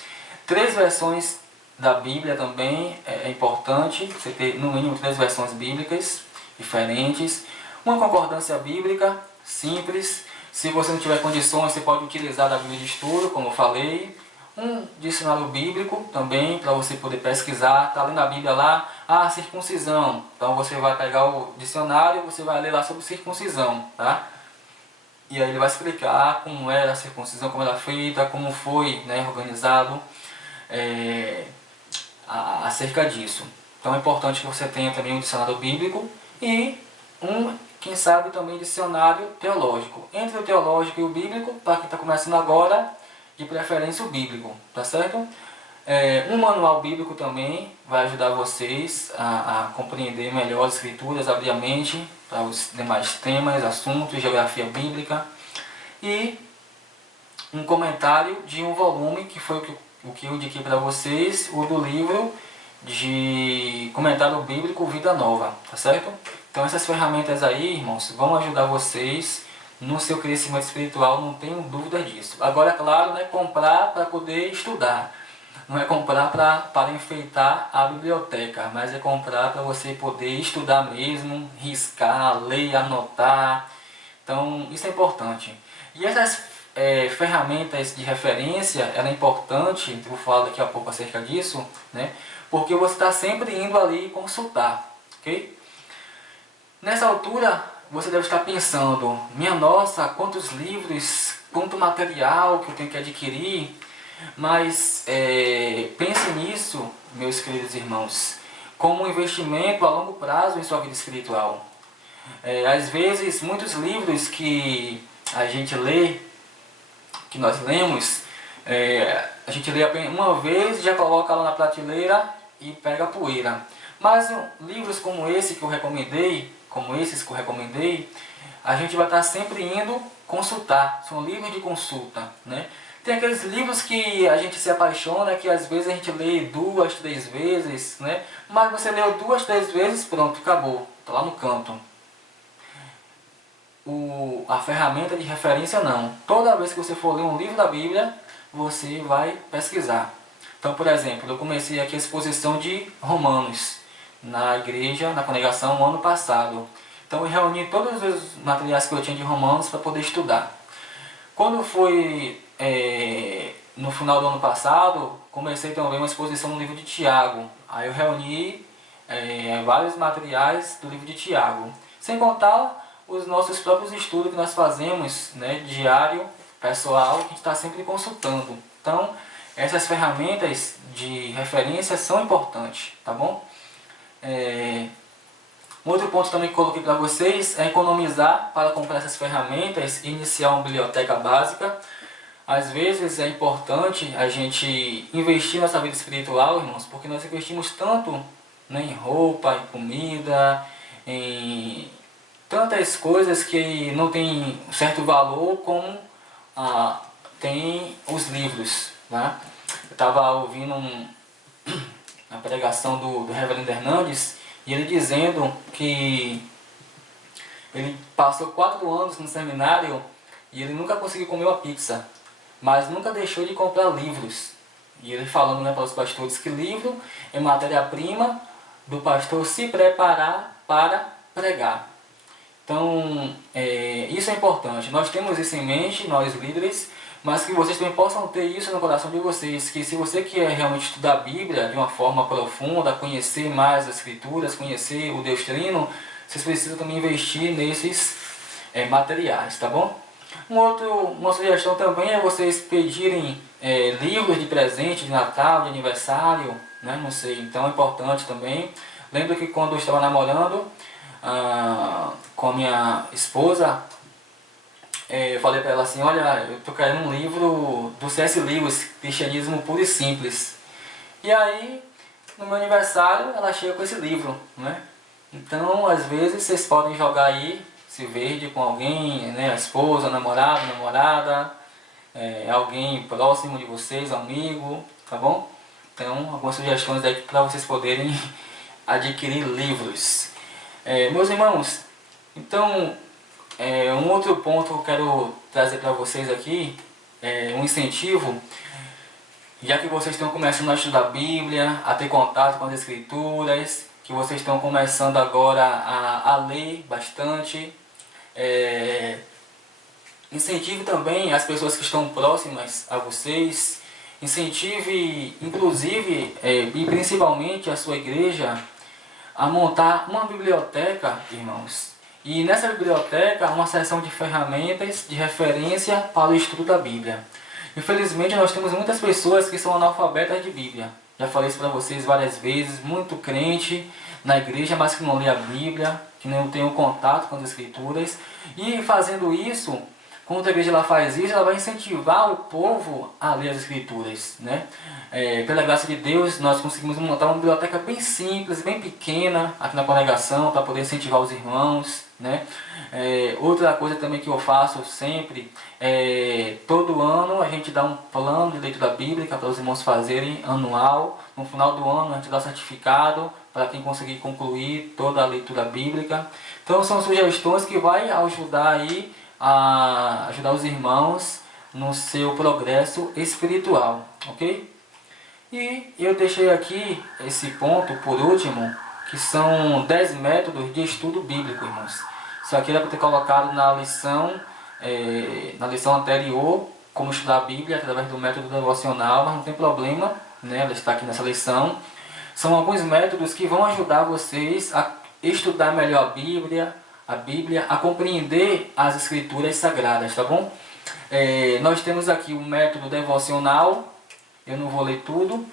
3 versões da Bíblia também é importante você ter no mínimo 3 versões bíblicas diferentes, uma concordância bíblica simples. Se você não tiver condições, você pode utilizar da Bíblia de estudo, como eu falei, um dicionário bíblico também para você poder pesquisar. Está lendo a Bíblia lá, circuncisão, então você vai pegar o dicionário e você vai ler lá sobre circuncisão, tá? E aí ele vai explicar como era a circuncisão, como era feita, como foi, né, organizado acerca disso. Então é importante que você tenha também um dicionário bíblico e quem sabe também dicionário teológico. Entre o teológico e o bíblico, para quem está começando agora, de preferência o bíblico, tá certo? Um manual bíblico também vai ajudar vocês a compreender melhor as escrituras, abrir a mente para os demais temas, assuntos, geografia bíblica. E um comentário de um volume, que foi o que eu indiquei para vocês, o do livro de comentário bíblico Vida Nova, tá certo? Então essas ferramentas aí, irmãos, vão ajudar vocês no seu crescimento espiritual, não tenho dúvida disso. Agora, é claro, não é comprar para poder estudar, não é comprar para enfeitar a biblioteca, mas é comprar para você poder estudar mesmo, riscar, ler, anotar. Então isso é importante. E essas ferramentas de referência, ela é importante, eu vou falar daqui a pouco acerca disso, né? Porque você está sempre indo ali consultar, ok? Nessa altura, você deve estar pensando, minha nossa, quantos livros, quanto material que eu tenho que adquirir, mas pense nisso, meus queridos irmãos, como um investimento a longo prazo em sua vida espiritual. Às vezes, muitos livros que a gente lê, que nós lemos, a gente lê apenas uma vez, já coloca lá na prateleira e pega a poeira. Mas livros como esse que eu recomendei, a gente vai estar sempre indo consultar, são livros de consulta, né? Tem aqueles livros que a gente se apaixona, que às vezes a gente lê 2, 3 vezes, né? Mas você leu 2, 3 vezes, pronto, acabou, está lá no canto. A ferramenta de referência não. Toda vez que você for ler um livro da Bíblia, você vai pesquisar. Então, por exemplo, eu comecei aqui a exposição de Romanos na igreja, na congregação, no ano passado. Então eu reuni todos os materiais que eu tinha de Romanos para poder estudar. Quando foi no final do ano passado, comecei também uma exposição no livro de Tiago. Aí eu reuni vários materiais do livro de Tiago. Sem contar os nossos próprios estudos que nós fazemos, né, diário, pessoal, que a gente está sempre consultando. Então, essas ferramentas de referência são importantes, tá bom? Um outro ponto também que coloquei para vocês é economizar para comprar essas ferramentas e iniciar uma biblioteca básica. Às vezes é importante a gente investir na nossa vida espiritual, irmãos, porque nós investimos tanto, né, em roupa, em comida, em tantas coisas que não tem um certo valor como tem os livros, né? Eu estava ouvindo a pregação do Reverendo Hernandes, e ele dizendo que ele passou 4 anos no seminário e ele nunca conseguiu comer uma pizza, mas nunca deixou de comprar livros. E ele falando, né, para os pastores que livro é matéria-prima do pastor se preparar para pregar. Então, isso é importante. Nós temos isso em mente, nós líderes, mas que vocês também possam ter isso no coração de vocês, que se você quer realmente estudar a Bíblia de uma forma profunda, conhecer mais as Escrituras, conhecer o Deus Trino, vocês precisam também investir nesses materiais, tá bom? Uma sugestão também é vocês pedirem livros de presente, de Natal, de aniversário, né? Não sei, então é importante também. Lembro que quando eu estava namorando com a minha esposa, eu falei para ela assim, olha, eu tô querendo um livro do C.S. Lewis, Cristianismo Puro e Simples. E aí, no meu aniversário, ela chega com esse livro, né? Então, às vezes, vocês podem jogar aí, esse verde com alguém, né? A esposa, namorada, alguém próximo de vocês, amigo, tá bom? Então, algumas sugestões aí para vocês poderem adquirir livros. Meus irmãos, então, um outro ponto que eu quero trazer para vocês aqui, um incentivo. Já que vocês estão começando a estudar a Bíblia, a ter contato com as Escrituras, que vocês estão começando agora a ler bastante, incentive também as pessoas que estão próximas a vocês, incentive inclusive e principalmente a sua igreja a montar uma biblioteca, irmãos. E nessa biblioteca uma seção de ferramentas de referência para o estudo da Bíblia. Infelizmente nós temos muitas pessoas que são analfabetas de Bíblia. Já falei isso para vocês várias vezes, muito crente na igreja, mas que não lê a Bíblia, que não tem um contato com as Escrituras. E fazendo isso, quando a igreja ela faz isso, ela vai incentivar o povo a ler as Escrituras, né? Pela graça de Deus, nós conseguimos montar uma biblioteca bem simples, bem pequena, aqui na congregação, para poder incentivar os irmãos, né? Outra coisa também que eu faço sempre, todo ano a gente dá um plano de leitura bíblica para os irmãos fazerem, anual. No final do ano a gente dá certificado para quem conseguir concluir toda a leitura bíblica. Então são sugestões que vai ajudar aí a ajudar os irmãos no seu progresso espiritual, ok? E eu deixei aqui esse ponto por último, que são 10 métodos de estudo bíblico, irmãos. Isso aqui era para ter colocado na lição anterior, como estudar a Bíblia através do método devocional, mas não tem problema, né? Ela está aqui nessa lição. São alguns métodos que vão ajudar vocês a estudar melhor a Bíblia, a compreender as Escrituras Sagradas, tá bom? Nós temos aqui o método devocional, eu não vou ler tudo,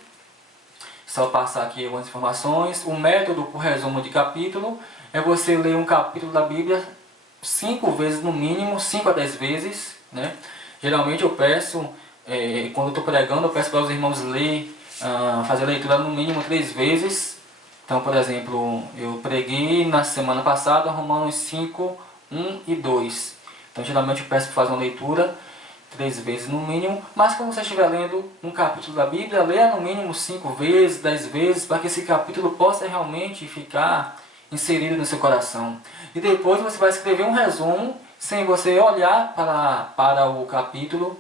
só passar aqui algumas informações. O método por resumo de capítulo é você ler um capítulo da Bíblia 5 vezes no mínimo, 5 a 10 vezes, né? Geralmente eu peço, quando eu estou pregando, eu peço para os irmãos fazer a leitura no mínimo 3 vezes. Então, por exemplo, eu preguei na semana passada Romanos 5, 1 e 2. Então, geralmente eu peço para fazer uma leitura 3 vezes no mínimo. Mas quando você estiver lendo um capítulo da Bíblia, leia no mínimo 5 vezes, 10 vezes, para que esse capítulo possa realmente ficar inserido no seu coração. E depois você vai escrever um resumo, sem você olhar para o capítulo,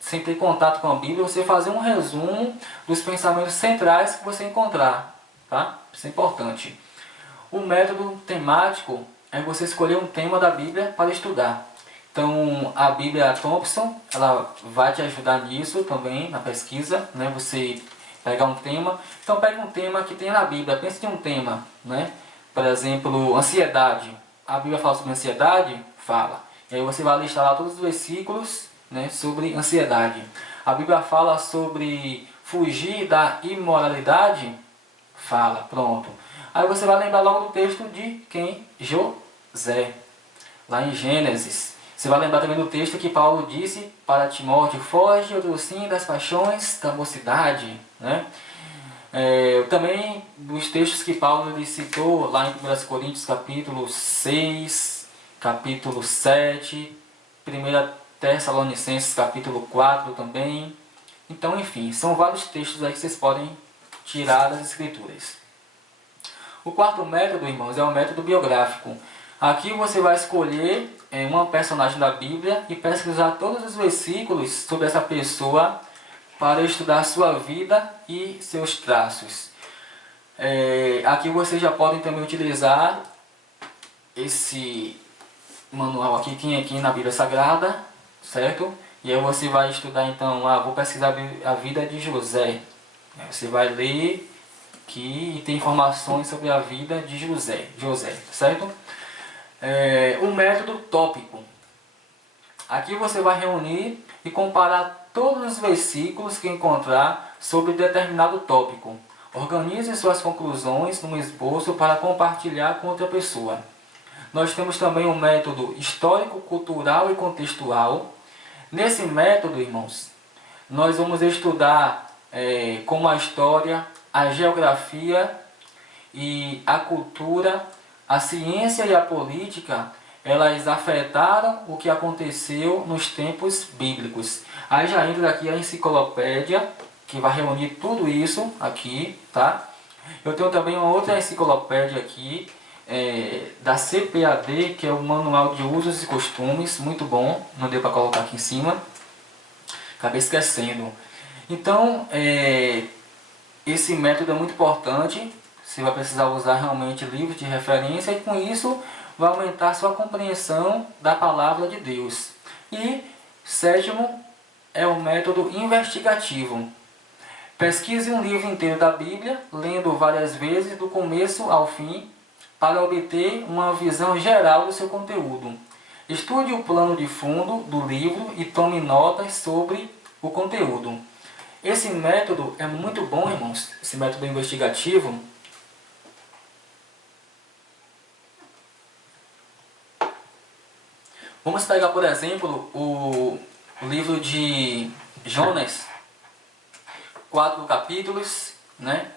sem ter contato com a Bíblia, você fazer um resumo dos pensamentos centrais que você encontrar. Tá? Isso é importante. O método temático é você escolher um tema da Bíblia para estudar. Então, a Bíblia Thompson, ela vai te ajudar nisso também, na pesquisa, né? Você pegar um tema. Então, pega um tema que tem na Bíblia. Pense em um tema, né? Por exemplo, ansiedade. A Bíblia fala sobre ansiedade? Fala. E aí você vai listar lá todos os versículos, né, sobre ansiedade. A Bíblia fala sobre fugir da imoralidade? Fala, pronto. Aí você vai lembrar logo do texto de quem? José, lá em Gênesis. Você vai lembrar também do texto que Paulo disse para Timóteo: foge, sim, das paixões da mocidade, né? Também dos textos que Paulo citou lá em 1 Coríntios capítulo 6, capítulo 7, 1 Tessalonicenses capítulo 4 também. Então, enfim, são vários textos aí que vocês podem tirar das Escrituras. O quarto método, irmãos, é o método biográfico. Aqui você vai escolher uma personagem da Bíblia e pesquisar todos os versículos sobre essa pessoa para estudar sua vida e seus traços. Aqui vocês já podem também utilizar esse manual aqui, quem é quem na Bíblia Sagrada, certo? E aí você vai estudar então, vou pesquisar a vida de José. Você vai ler que tem informações sobre a vida de José, certo? O método tópico. Aqui você vai reunir e comparar todos os versículos que encontrar sobre determinado tópico. Organize suas conclusões num esboço para compartilhar com outra pessoa. Nós temos também um método histórico, cultural e contextual. Nesse método, irmãos, nós vamos estudar como a história, a geografia e a cultura, a ciência e a política, elas afetaram o que aconteceu nos tempos bíblicos. Aí já entra aqui a enciclopédia, que vai reunir tudo isso aqui, tá? Eu tenho também uma outra enciclopédia aqui, da CPAD, que é o Manual de Usos e Costumes, muito bom, não deu para colocar aqui em cima, acabei esquecendo. Então, esse método é muito importante. Você vai precisar usar realmente livros de referência e com isso vai aumentar sua compreensão da palavra de Deus. E sétimo é o método investigativo. Pesquise um livro inteiro da Bíblia, lendo várias vezes do começo ao fim, para obter uma visão geral do seu conteúdo. Estude o plano de fundo do livro e tome notas sobre o conteúdo. Esse método é muito bom, irmãos, esse método investigativo. Vamos pegar, por exemplo, o livro de Jonas, 4 capítulos, né?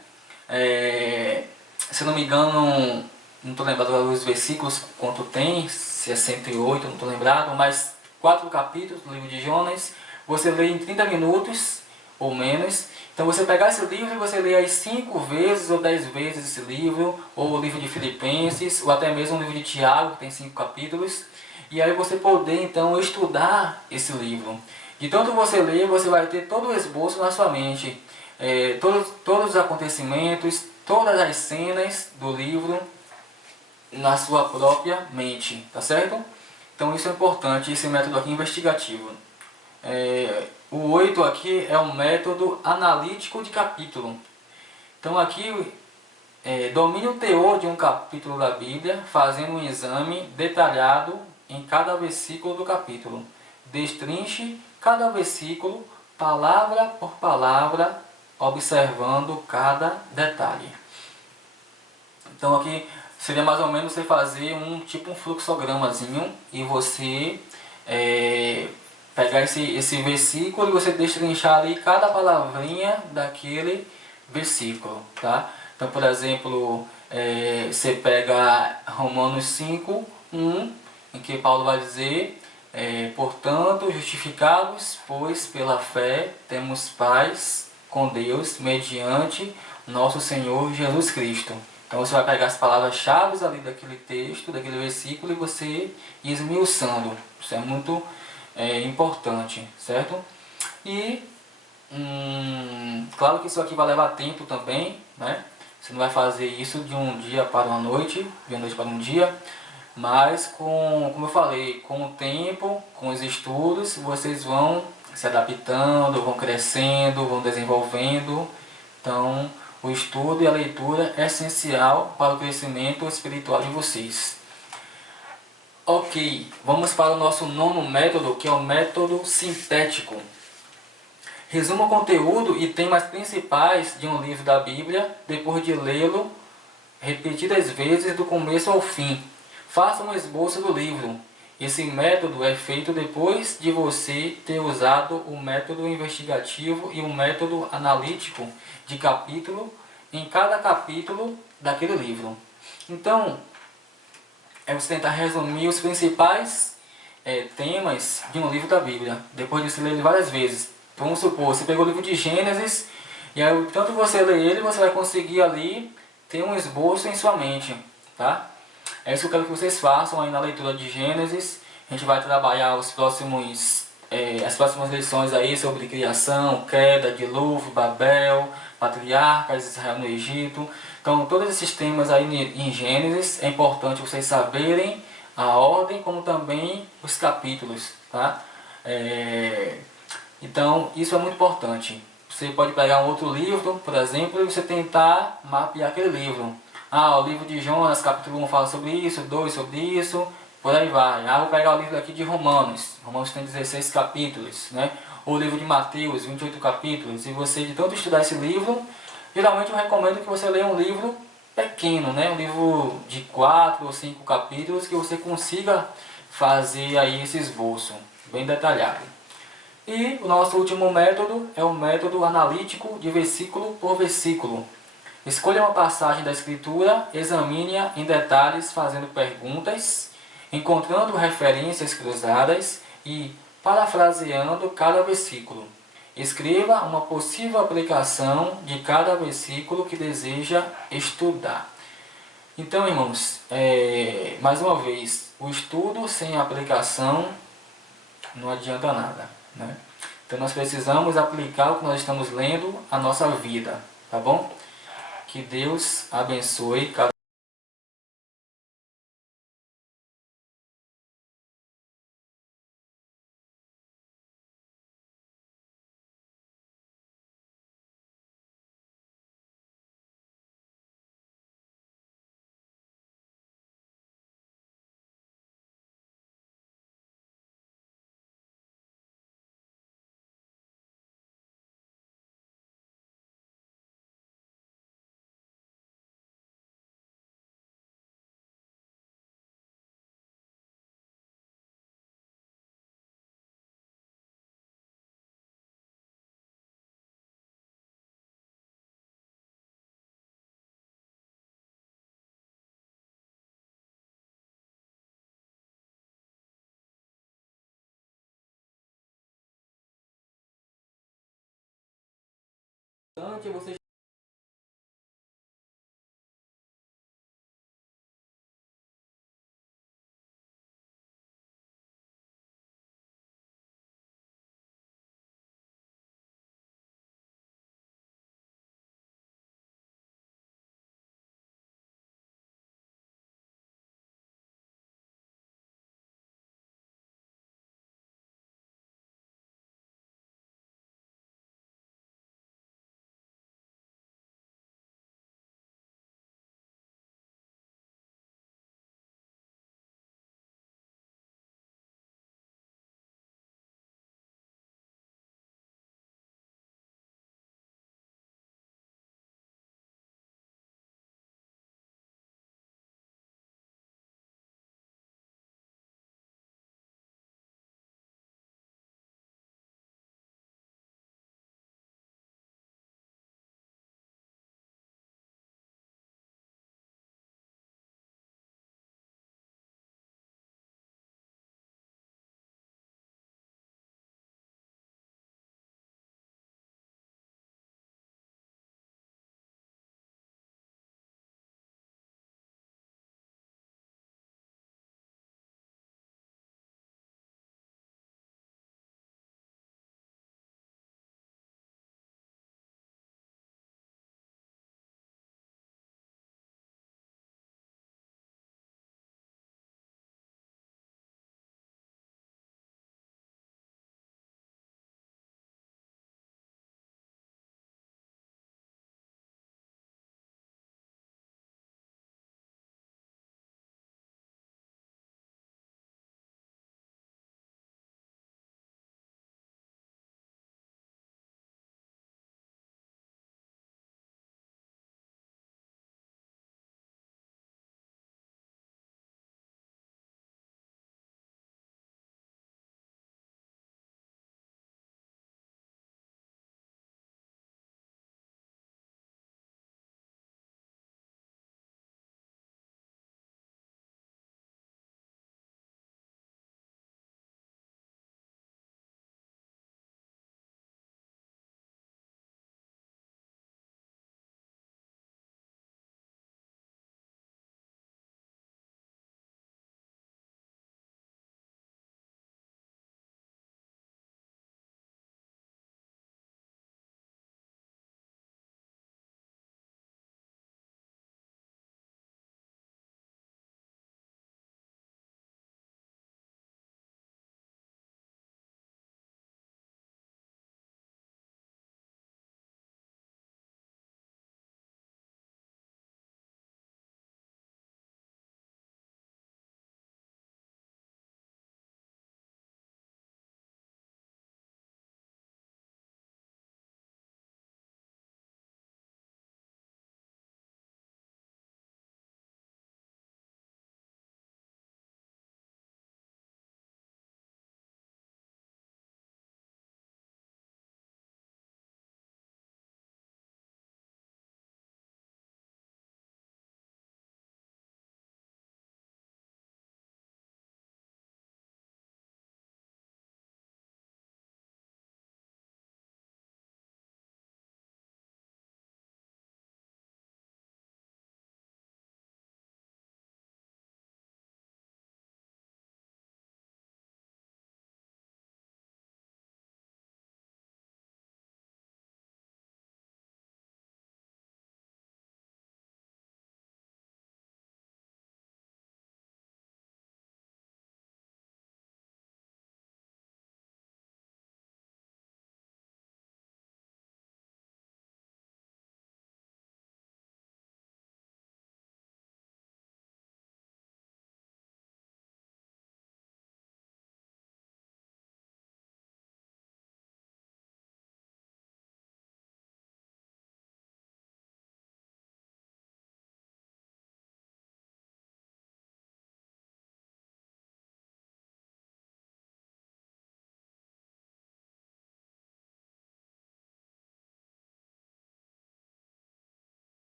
Se não me engano, não estou lembrado os versículos, quanto tem, se é 108, não estou lembrado, mas 4 capítulos do livro de Jonas, você lê em 30 minutos ou menos. Então você pegar esse livro e você lê aí 5 vezes ou 10 vezes esse livro, ou o livro de Filipenses, ou até mesmo o livro de Tiago, que tem 5 capítulos, e aí você poder então estudar esse livro. De tanto você ler, você vai ter todo o esboço na sua mente, todos os acontecimentos, todas as cenas do livro na sua própria mente, tá certo? Então isso é importante, esse método aqui investigativo. O 8 aqui é um método analítico de capítulo. Então aqui, domine o teor de um capítulo da Bíblia, fazendo um exame detalhado em cada versículo do capítulo. Destrinche cada versículo, palavra por palavra, observando cada detalhe. Então aqui seria mais ou menos você fazer um fluxogramazinho e você pegar esse versículo e você destrinchar ali cada palavrinha daquele versículo, tá? Então, por exemplo, você pega Romanos 5, 1, em que Paulo vai dizer, portanto, justificados, pois pela fé temos paz com Deus mediante nosso Senhor Jesus Cristo. Então você vai pegar as palavras-chave ali daquele texto, daquele versículo, e você ir esmiuçando. Isso é muito importante, certo? E claro que isso aqui vai levar tempo também, né? Você não vai fazer isso de um dia para uma noite, de uma noite para um dia, mas como eu falei, com o tempo, com os estudos, vocês vão se adaptando, vão crescendo, vão desenvolvendo. Então, o estudo e a leitura é essencial para o crescimento espiritual de vocês. Ok, vamos para o nosso nono método, que é o método sintético. Resuma o conteúdo e temas principais de um livro da Bíblia, depois de lê-lo repetidas vezes do começo ao fim. Faça um esboço do livro. Esse método é feito depois de você ter usado o método investigativo e o método analítico de capítulo em cada capítulo daquele livro. Então, você tentar resumir os principais temas de um livro da Bíblia, depois de você ler ele várias vezes. Vamos supor, você pegou o livro de Gênesis, e aí, tanto você ler ele, você vai conseguir ali ter um esboço em sua mente, tá? É isso que eu quero que vocês façam aí na leitura de Gênesis. A gente vai trabalhar as próximas lições aí sobre criação, queda, dilúvio, Babel, patriarcas, Israel no Egito. Então, todos esses temas aí em Gênesis, é importante vocês saberem a ordem, como também os capítulos, tá? Então, isso é muito importante. Você pode pegar um outro livro, por exemplo, e você tentar mapear aquele livro. O livro de Jonas, capítulo 1 fala sobre isso, 2 sobre isso, por aí vai. Vou pegar o livro aqui de Romanos. Romanos tem 16 capítulos, né? Ou o livro de Mateus, 28 capítulos. E você, de tanto estudar esse livro, geralmente eu recomendo que você leia um livro pequeno, né? Um livro de 4 ou 5 capítulos, que você consiga fazer aí esse esboço bem detalhado. E o nosso último método é o método analítico de versículo por versículo. Escolha uma passagem da Escritura, examine-a em detalhes fazendo perguntas, encontrando referências cruzadas e parafraseando cada versículo. Escreva uma possível aplicação de cada versículo que deseja estudar. Então, irmãos, mais uma vez, o estudo sem aplicação não adianta nada, né? Então nós precisamos aplicar o que nós estamos lendo à nossa vida, tá bom? Que Deus abençoe cada você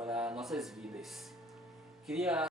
para nossas vidas. Queria